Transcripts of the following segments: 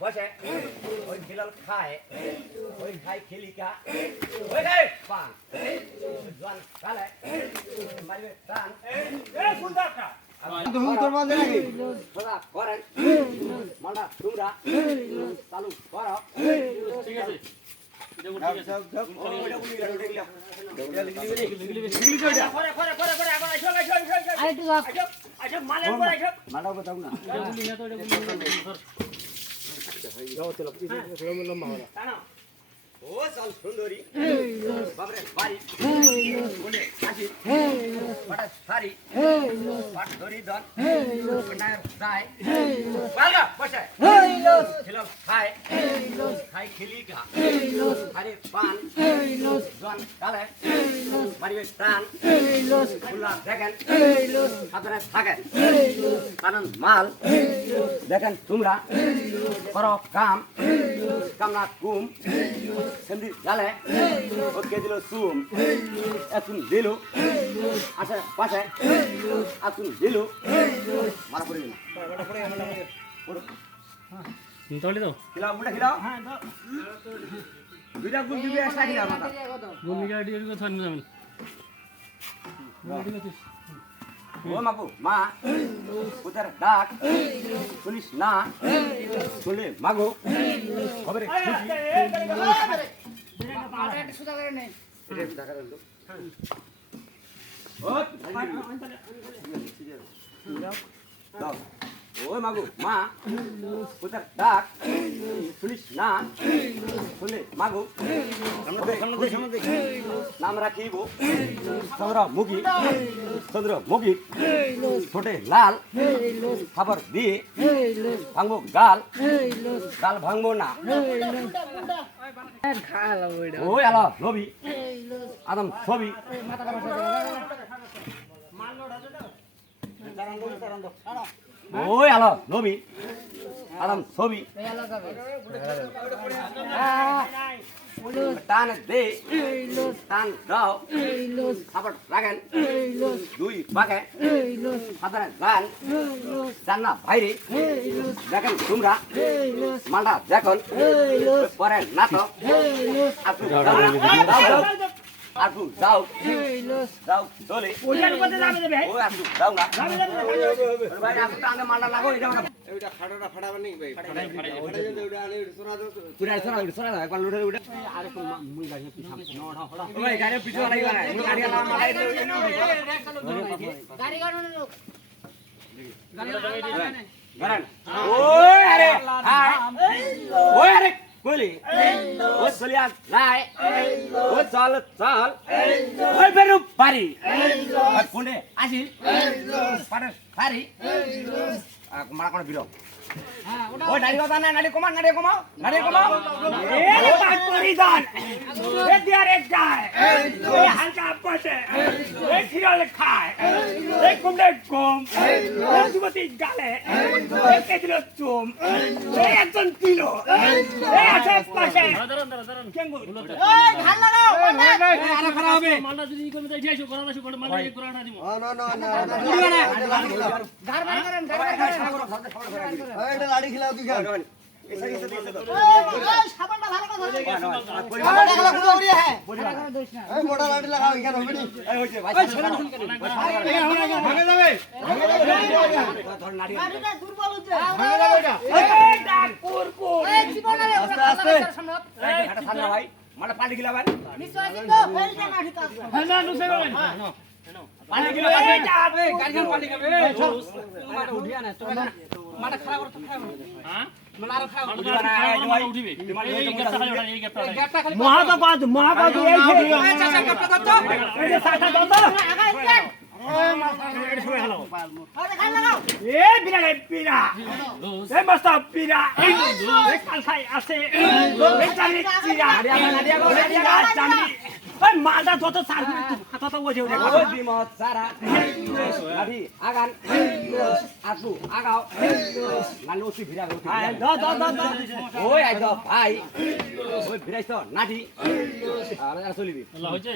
বসে ওই খিলাল খায় ওই খাই খিলিকা ওই খাই পান জোয়ান কালে মারবে টান সুন্দরটা তোর মাঝে নাকি বলা করেন মালটা তোমরা চালু করো ঠিক আছে ও চাল সুন্দরী বাবরে বাড়ি বলে আসি পাটা সারি পাট ধরি দন নায়ের যায় বালগা বসে ছিল খায় খাই খেলি গা আরে পান জন কালে মারিবে প্রাণ খুলা দেখেন সাধারণ থাকেন কারণ মাল দেখেন তোমরা করো কাম কামনা কুম সেমনি জালে ওকে দিল চুম এখন দিল আশে পাশে এখন দিল মারা পড়ে গেল তাহলে তো খিলাও মুটা খিলাও দুইটা গুল দিবি একটা খিলাও মাথা ভূমিকা এর কথা না যাবেন ও মাগো মা কোথার ডাক শুনিস না শুনলে মাগো খবরে ওই মাগো মা কোথার ডাক শুনিস না শুনলে মাগো নাম রাখিব চন্দ্রমুখী ছোটে লাল খাবার দিয়ে ভাঙবো গাল গাল ভাঙবো না ওই আলো নবী আদম ছবি ওই আলো নবী আদম ছবি টান দে টান দাও খাবার রাখেন দুই বাগে সাধারণ গান জান্না ভাইরে দেখেন তোমরা মালটা দেখুন পরে নাটক আসু যাও যাও চলে আসু যাও না ভাই আসু টানে মালটা লাগো এটা ওইটা খাড়াটা ফাড়াবে নি ভাই সোনা একবার লুটে উঠে আরে কোন মুই গাড়ি পিছাম নড়া হড়া ওই গাড়ি পিছু লাগি না মুই গাড়ি আলা মালাই গাড়ি গাড়ি লোক গাড়ি ওই আরে হাই ওই আরে কইলি ওই চলিয়া নাই ওই চল চল ওই বেরু পারি ওই পুনে আসি পারে পারি মারা কোন বিরো ওই নাড়ি কথা না নাড়ি কমা এ বাট পরিদান এ দিয়ার এক যায় এ হালকা পয়সা এ খিরালে খায় এ কুমড়ে কম এ যুবতী গালে এ কেদিল চুম এ একজন কিলো এ আছে পাশে দাঁড়ান কেঙ্গু এই ধান লাগাও আরে খারাপ হবে মালটা যদি ই করতে যাইছো করানা শুকর মালটা এই করানা দিব না ধার বার করেন এই এটা লাড়ি খিলাও তুই খা সাবানটা ভালো কথা এই মোটা লাড়ি লাগাও এখানে হবে নি এই হইছে ভাই ভাঙে যাবে ধর নাড়ি নাড়িটা দুর্বল হচ্ছে ভাঙে যাবে এটা এই ডাক পুরপুর এই জীবনে আস্তে আস্তে এটা ঠান্ডা ভাই মালা পানি গিলাবেন নিশ্চয় কিন্তু ফেলটা নাড়ি কাজ হ্যাঁ না নুসে যাবেন পানি গিলাবেন এটা আবে গাড়ির পানি খাবে মাটা উঠিয়া না তুমি মাটা খাড়া করতে খাবে হ্যাঁ মালা খাও উঠিবে এই গ্যাপটা খালি মহাবাদ এই চাচা গ্যাপটা দাও তো এই যে সাটা দাও তো আগা ওই মাথা এর সময় হলো আরে খাই লাগাও এই বিরা এই মস্ত বিরা এই কালসাই আছে এই চালি চিরা নাডিয়া গো চালি ওই মালটা যত চার তত ওজে ওজে ওই বিমত সারা লাঠি আগান আসু আগাও নালে ওসি ভিড়া ওই আইতো ভাই ওই ভিড়াইছ নাঠি আর চলিবি আল্লাহ হয়েছে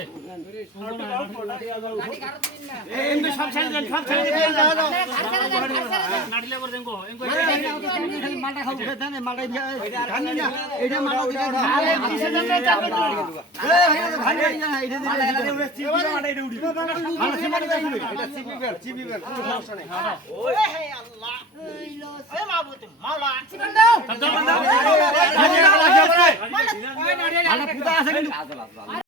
এমনি সব ছেড়ে দেন সব ছেড়ে দেন নাটিলা করে দেন গো মালটা খাও দেন মালটা দিয়া খানি না এটা মালটা দিয়া আরে কিসে দেন চাপে তো ভাই না এটা মালা এলা দেউরে চিপি মালা এটা উড়ি মালটা সিমারে যাই এটা চিপি বের কোনো সমস্যা নাই ওই হে আল্লাহ ওই মাবুত মাওলা চিকন দাও মালটা পুতা আছে কিন্তু